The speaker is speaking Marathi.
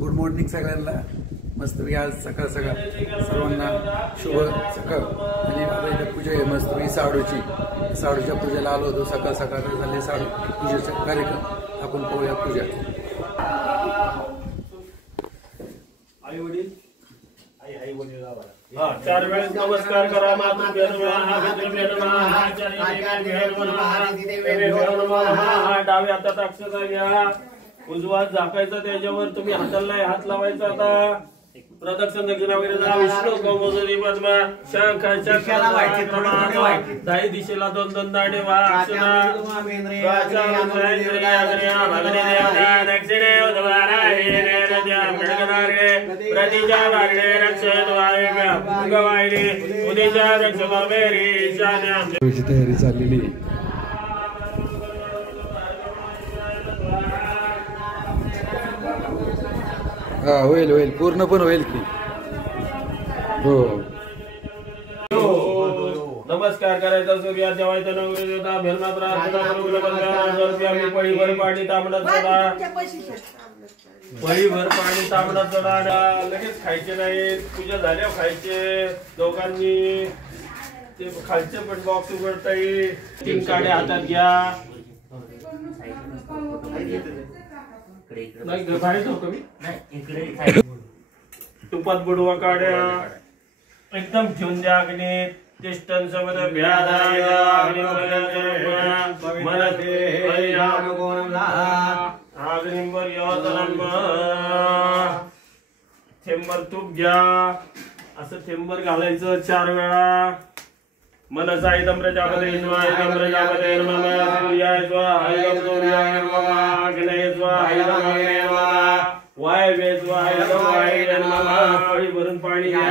गुड मॉर्निंग सगळ्यांना. मस्तपैकी आज सकाळ सकाळ सर्वांना शुभ सकाळ. आणि आता इथे पूजा आहे मस्तपैकी साडूच्या पूजेला आलो होतो. सकाळ सकाळ झाले साडू पूजेचा कार्यक्रम. आपण पाहूया पूजा. आई वडील चार वेळेस नमस्कार करा. डाव्या हातात अक्षता घ्या, उजवा झाकायचा, त्याच्यावर तुम्ही हाताला हात लावायचा. आता प्रदक्षिण दक्षिणा वगैरे जा. विष्णू कौमुदी पद्मा शंख दाई दिशेला 2-2 दाणे वा. तयारी चाललेली. हा होईल पूर्ण पण होईल की. हो नमस्कार करायचा. सूर्या जेवायचा नवरी देवता भेलना प्रार्थना पळीभर पाणी तांबडा चढा. पळीभर पाणी तांबडा चढा. लगेच खायचे नाही, पूजा झाल्यावर खायचे. दोघांनी ते खालचे पण बॉक्स उघडता येईल. 3 काड्या हातात घ्या. तुपात बुडवा काड्या एकदम ठेवून द्या. अग्नीत तिष्ठन समद अग्निंबर थेंबर तूप घ्या. असं थेंबर घालायचं 4 वेळा. मनसा इदं प्रजापते स्वाहा इदं प्रजापते नमः सूर्याय स्वाहा इदं सूर्याय नमः अग्नये स्वाहा इदं अग्नये नमः वायवे स्वाहा इदं वायवे नमः. पळी भरून पाणी घ्या.